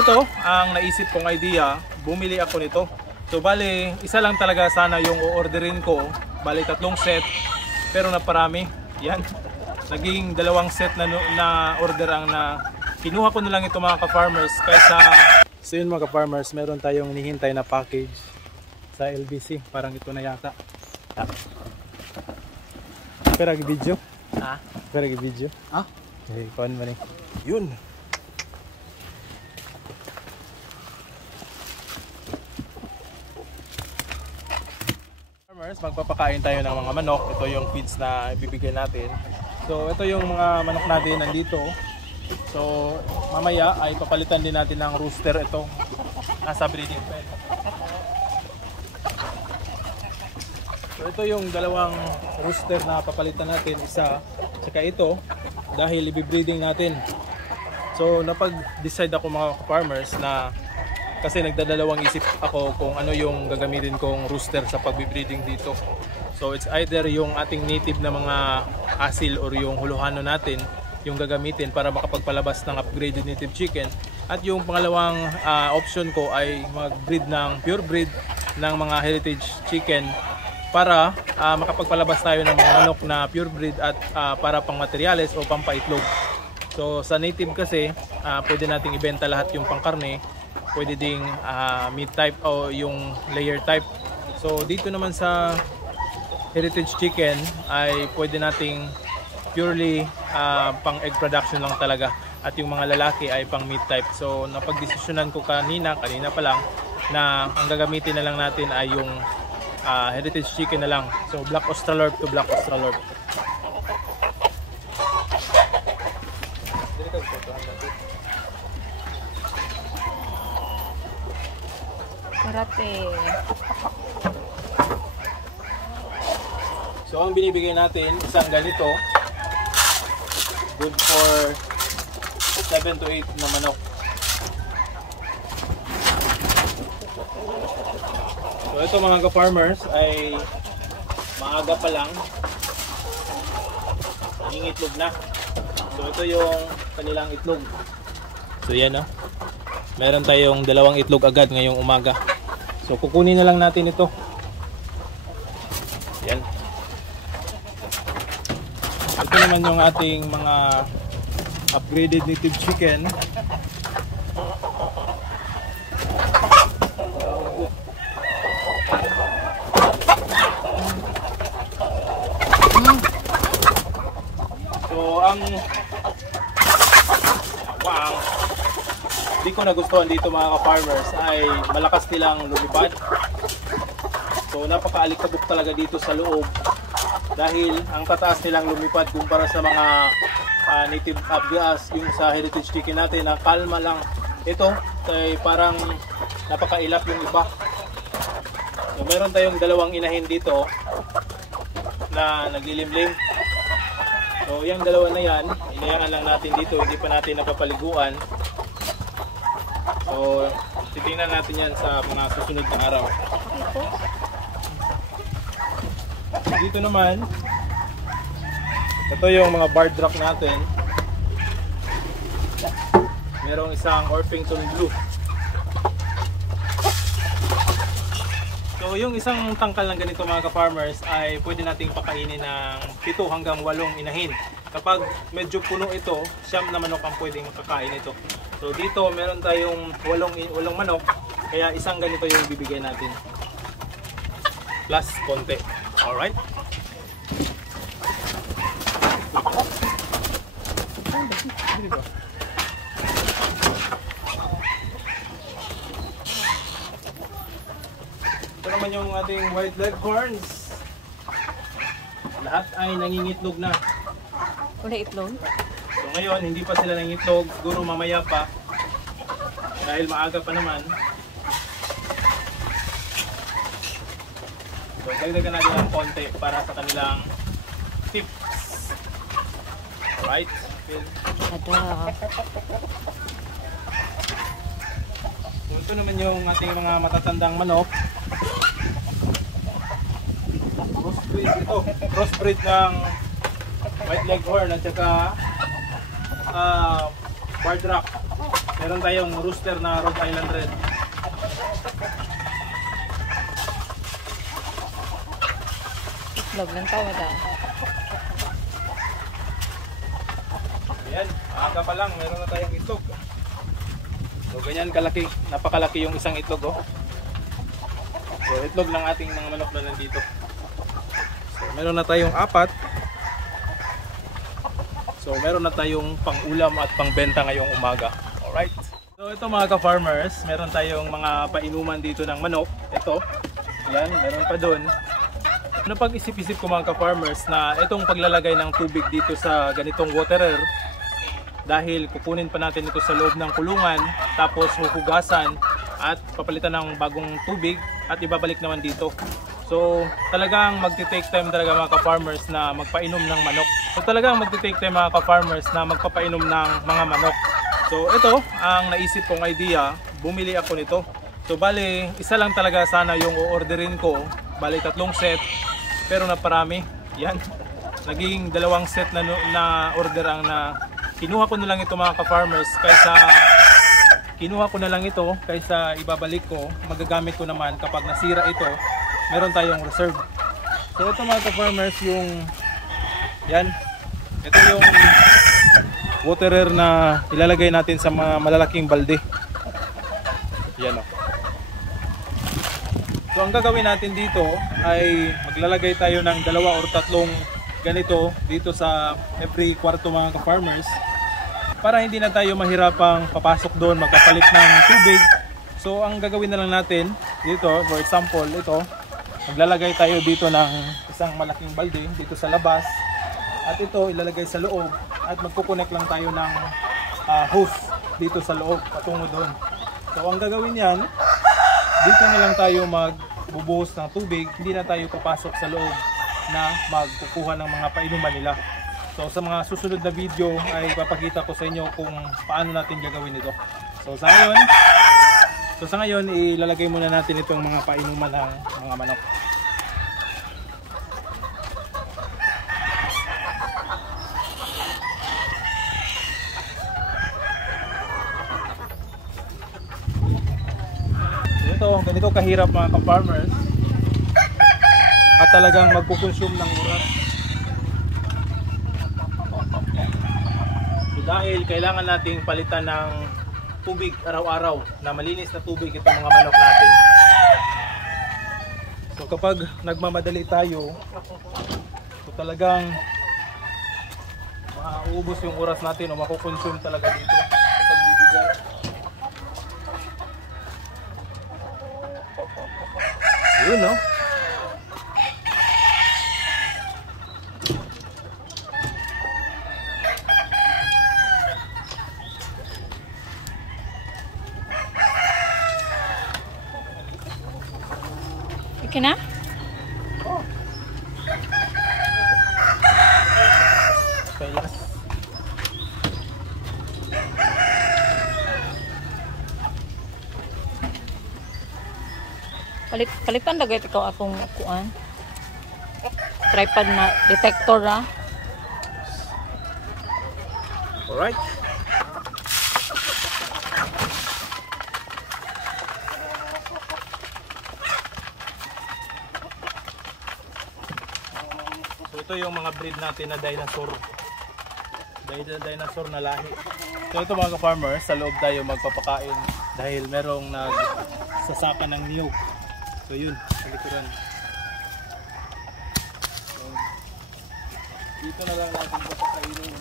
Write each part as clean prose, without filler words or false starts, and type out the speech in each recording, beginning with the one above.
ito, ang naisip kong idea, bumili ako nito. So bali, isa lang talaga sana yung o-orderin ko. Bali, 3 set, pero naparami. Yan, naging 2 set na order ang kinuha ko na lang ito mga ka-farmers. Kaysa, so yun mga ka-farmers, meron tayong hinihintay na package sa LBC. Parang ito na yata. Pero video? Pero video? Eh, kuhan mo rin. Yun. Magpapakain tayo ng mga manok. Ito yung feeds na ibibigay natin. So ito yung mga manok natin nandito. So mamaya ay papalitan din natin ng rooster. Ito nasa breeding pen. So ito yung 2 rooster na papalitan natin. Isa saka ito dahil ibibreeding natin. So napag-decide ako mga farmers na kasi nagdadalawang isip ako kung ano yung gagamitin kong rooster sa pagbibreeding dito. So it's either yung ating native na mga asil or yung huluhano natin yung gagamitin para makapagpalabas ng upgraded native chicken. At yung pangalawang option ko ay mag-breed ng pure breed ng mga heritage chicken para makapagpalabas tayo ng mga manok na pure breed at para pang materyales o pampaitlog. So sa native kasi pwede nating ibenta lahat yung pangkarne. Pwede ding meat type o yung layer type. So dito naman sa heritage chicken ay pwede nating purely pang egg production lang talaga. At yung mga lalaki ay pang meat type. So napagdesisyonan ko kanina pa lang na ang gagamitin na lang natin ay yung heritage chicken na lang. So black Australorp to black Australorp. Karate. So ang binibigay natin, isang ganito, good for 7 to 8 na manok. So ito mga ka-farmers ay maaga pa lang, nangingitlog na. So ito yung kanilang itlog. So yan o. Meron tayong 2 itlog agad ngayong umaga. So kukunin na lang natin ito. Yan. Ito naman yung ating mga upgraded native chicken. So ang hindi ko nagustuhan dito mga ka-farmers ay malakas nilang lumipad. So napakaalikabok talaga dito sa loob dahil ang tataas nilang lumipad kumpara sa mga native abgas, yung sa heritage chicken natin na kalma lang. Ito ay parang napakailap yung iba. So meron tayong 2 inahin dito na naglilimlim. So yung 2 na yan, inayaan lang natin dito, hindi pa natin napapaliguan. So, titingnan natin yan sa mga susunod na araw. Dito naman, ito yung mga barred rock natin. Merong isang Orpington Blue. So, yung isang tangkal ng ganito mga ka-farmers ay pwede nating pakainin ng 7 hanggang 8 inahin. Kapag medyo puno ito, 9 na manok ang pwedeng makakain ito. So dito meron tayong 8 manok, kaya isang ganito yung bibigay natin. Plus konti. Alright? Ito naman yung ating white leghorns. Lahat ay nangingitlog na. Wala itlog? So ngayon, hindi pa sila nangitlog, siguro mamaya pa dahil maaga pa naman. So dagdagan natin ng konti para sa kanilang tips. Alright? So ito naman yung ating mga matatandang manok. Crossbreed ito. Crossbreed ng white leghorn at saka barred rock. Meron tayong rooster na Rhode Island Red. Itlog lang tawad ah. Ayan, aga pa lang, meron na tayong itlog. So ganyan kalaki, napakalaki yung isang itlog oh. So itlog ng ating mga manok na nandito. So meron na tayong 4. So meron na tayong pang-ulam at pang-benta ngayong umaga. Alright. So ito mga ka-farmers, meron tayong mga painuman dito ng manok. Ito, yan, meron pa doon. Napag-isip-isip ko mga ka-farmers na itong paglalagay ng tubig dito sa ganitong waterer, dahil kukunin pa natin ito sa loob ng kulungan, tapos huhugasan at papalitan ng bagong tubig at ibabalik naman dito. So talagang magti-take time talaga mga ka-farmers na magpainom ng manok. So talagang magti-take time mga ka-farmers na magpapainom ng mga manok. So ito ang naisip kong idea, bumili ako nito. So bali, isa lang talaga sana yung o-orderin ko, bali 3 set, pero naparami. Yan, naging 2 set na order ang na kinuha ko na lang ito mga ka-farmers, kaysa ibabalik ko, magagamit ko naman kapag nasira ito, meron tayong reserve. So ito mga ka-farmers yung yan, ito yung waterer na ilalagay natin sa mga malalaking balde. Yan o. So ang gagawin natin dito ay maglalagay tayo ng 2 or 3 ganito dito sa every kwarto mga ka-farmers, para hindi na tayo mahirapang papasok doon magpapalit ng tubig. So ang gagawin na lang natin dito, for example ito, maglalagay tayo dito ng isang malaking balde dito sa labas, at ito ilalagay sa loob, at magkukonek lang tayo ng hose dito sa loob patungo doon. So ang gagawin yan, dito na lang tayo magbubuhos ng tubig, hindi na tayo papasok sa loob na magkukuha ng mga painuman nila. So sa mga susunod na video ay papakita ko sa inyo kung paano natin gagawin ito. So sa ngayon ilalagay muna natin itong mga painuman ng mga manok. Ganito kahirap mga ka-farmers at talagang magkukonsume ng oras. So dahil kailangan nating palitan ng tubig araw-araw, na malinis na tubig itong mga manok natin. So kapag nagmamadali tayo, so talagang mauubos yung oras natin o makukonsume talaga dito sa pagbibigay. Yun no? Okay na? Oh. Okay, yes. Palitan lagay ikaw akong kuan. Tripod na detector ah. Alright. So ito yung mga breed natin na dinosaur. Dinosaur na lahi. So ito mga ka-farmers, sa loob tayo magpapakain dahil merong nagsasaka ng niyog. So yun, sa likuran. So, dito na lang natin papakainin.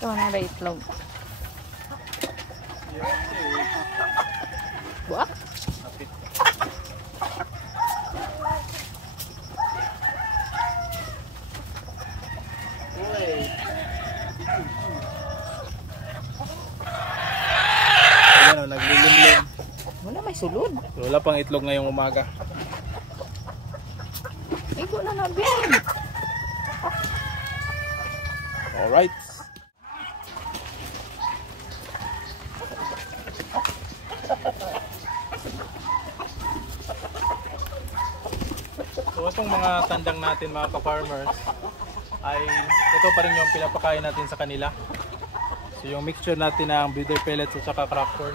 Ito na ba itlog? Buak? Ayan o, naglilimlim. Wala may sulod. Wala pang itlog ngayong umaga. Igo na nabin. Alright. itong mga tandang natin mga ka-farmers ay ito pa rin yung pinapakain natin sa kanila. So yung mixture natin ng breeder pellets at saka crack corn.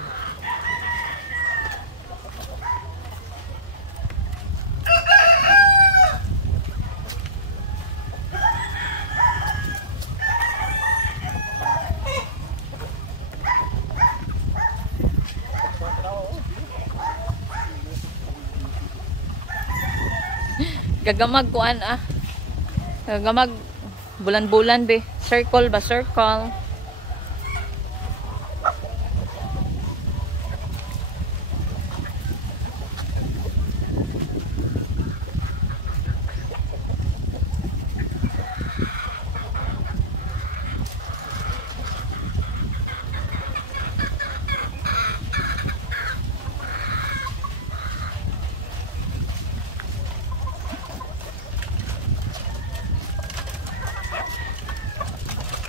Gagamag kuan ah. Gagamag bulan-bulan be. Circle ba circle.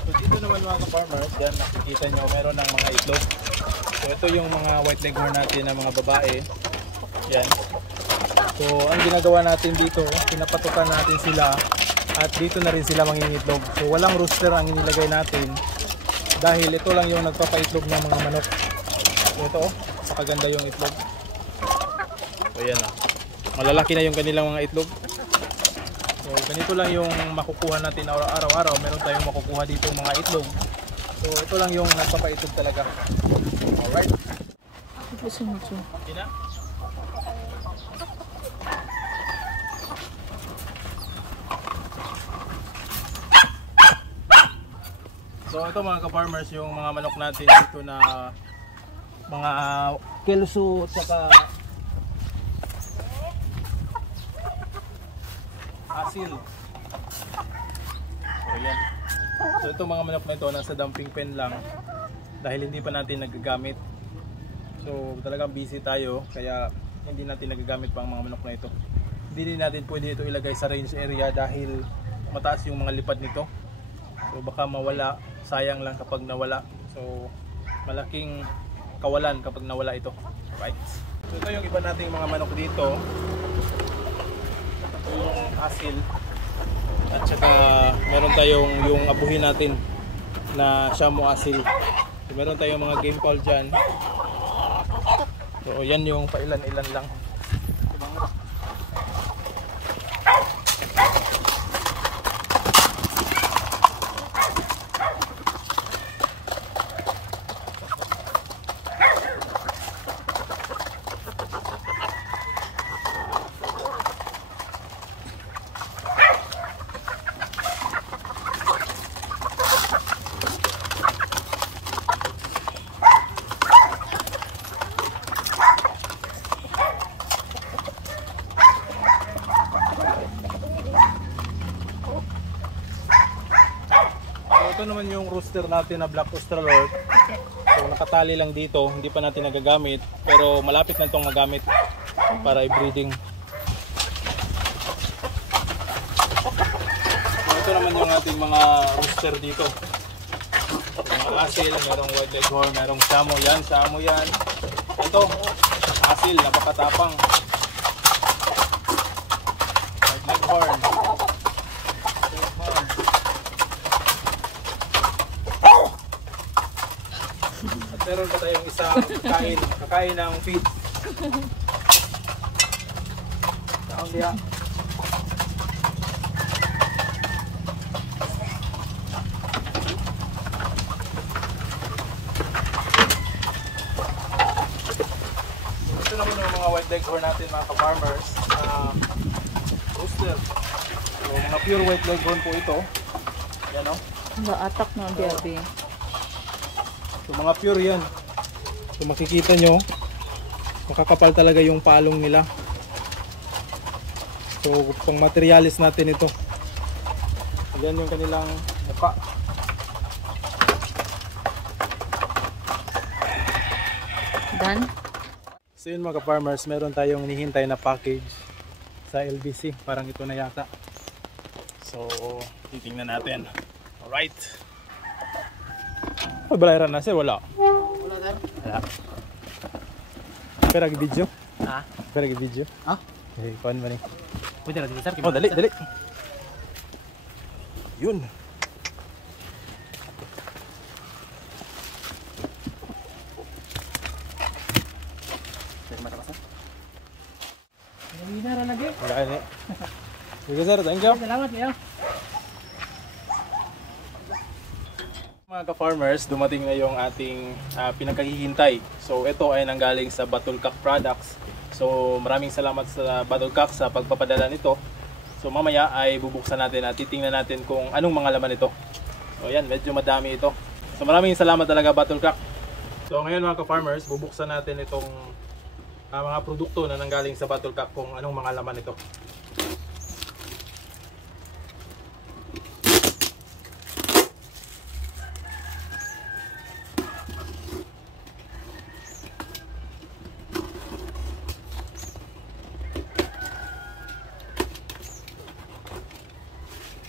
So dito naman mga ka-farmers, yan nakikita nyo meron ng mga itlog. So ito yung mga white leghorn natin na mga babae. Yan. So ang ginagawa natin dito, pinapatukan natin sila at dito na rin sila mangingitlog. So walang rooster ang inilagay natin dahil ito lang yung nagpapaitlog ng mga manok. So ito, napakaganda yung itlog. So yan na. Malalaki na yung kanilang mga itlog. So ganito lang yung makukuha natin araw-araw. Meron tayong makukuha dito mga itlog. So ito lang yung nagpapaitlog talaga. Alright. Okay na? So ito mga ka-farmers yung mga manok natin dito na mga kelso at saka asil. So yan. So itong mga manok na ito nasa dumping pen lang dahil hindi pa natin nagagamit. So talagang busy tayo kaya hindi natin nagagamit pa ang mga manok na ito. Hindi din natin pwede ito ilagay sa range area dahil mataas yung mga lipad nito. So baka mawala, sayang lang kapag nawala. So malaking kawalan kapag nawala ito. Right. So ito yung iba nating mga manok dito. Ito yung asil. At saka meron tayong yung abuhin natin na Shamo asil. So meron tayong mga game fowl dyan. So yan yung pailan-ilan lang. Ito naman yung rooster natin na Black Australorp. So nakatali lang dito, hindi pa natin nagagamit pero malapit na itong magamit para i-breeding. So ito naman yung ating mga rooster dito. Mga asil, merong white leghorn, merong Shamo yan, Shamo yan. Ito, asil, napakatapang. White leghorn. Meron pa tayong isang kakain ng feed. Taon diya. Ito naman yung mga white leghorn natin mga ka-farmers. Rooster. So, mga pure white leghorn po ito. Yan o. Atak na biyabi. So mga pure yan. So makikita nyo, makakapal talaga yung palong nila. So pang materialis natin ito. Yan yung kanilang mukha. Done? So yun mga farmers, meron tayong hinihintay na package sa LBC. Parang ito na yata. So titingnan natin. Alright. Ay, balayaran na sir, wala. Wala. Pero video? Ha? Pero video? Ha? Eh, kuhan ba ni? Pwede na dito sir. Oh, dali, dali. Yun. Pwede mata sir. Hindi na lagi. Wala ni. Sige sir, thank you. Salamat kayo. Mga ka-farmers, dumating na yung ating pinakahihintay. So ito ay nanggaling sa Batulkak Products. So maraming salamat sa Batulkak sa pagpapadala nito. So mamaya ay bubuksan natin at titingnan natin kung anong mga laman ito. So yan, medyo madami ito. So maraming salamat talaga Batulkak. So ngayon mga ka-farmers, bubuksan natin itong mga produkto na nanggaling sa Batulkak kung anong mga laman ito.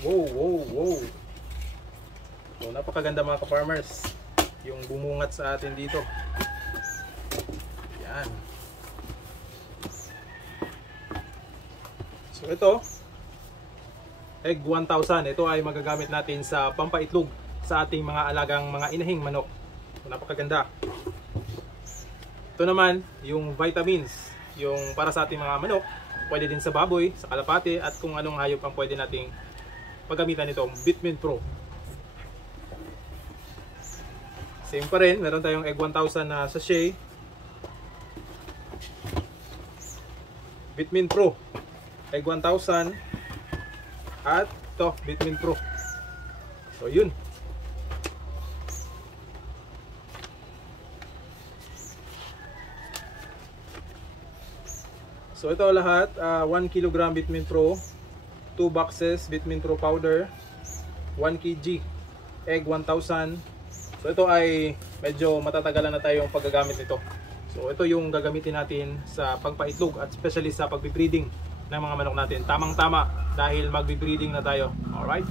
Wow. So, napakaganda mga ka-farmers. Yung bumungat sa atin dito. Yan. So ito, egg 1000. Ito ay magagamit natin sa pampaitlog sa ating mga alagang mga inahing manok. So, napakaganda. Ito naman, yung vitamins. Yung para sa ating mga manok. Pwede din sa baboy, sa kalapate, at kung anong hayop ang pwede nating paggamitan nito, Vitamin Pro. Same pa rin, meron tayong egg 1000 na sachet. Vitamin Pro, egg 1000, at ito, Vitamin Pro. So yun. So ito lahat, 1 kg Vitamin Pro, 2 boxes Vitamin Pro powder, 1 kg egg 1000. So ito ay medyo matatagalan na tayong paggagamit nito. So ito yung gagamitin natin sa pagpaitlog at especially sa pagbe-breeding ng mga manok natin. Tamang-tama dahil magbe-breeding na tayo. Alright?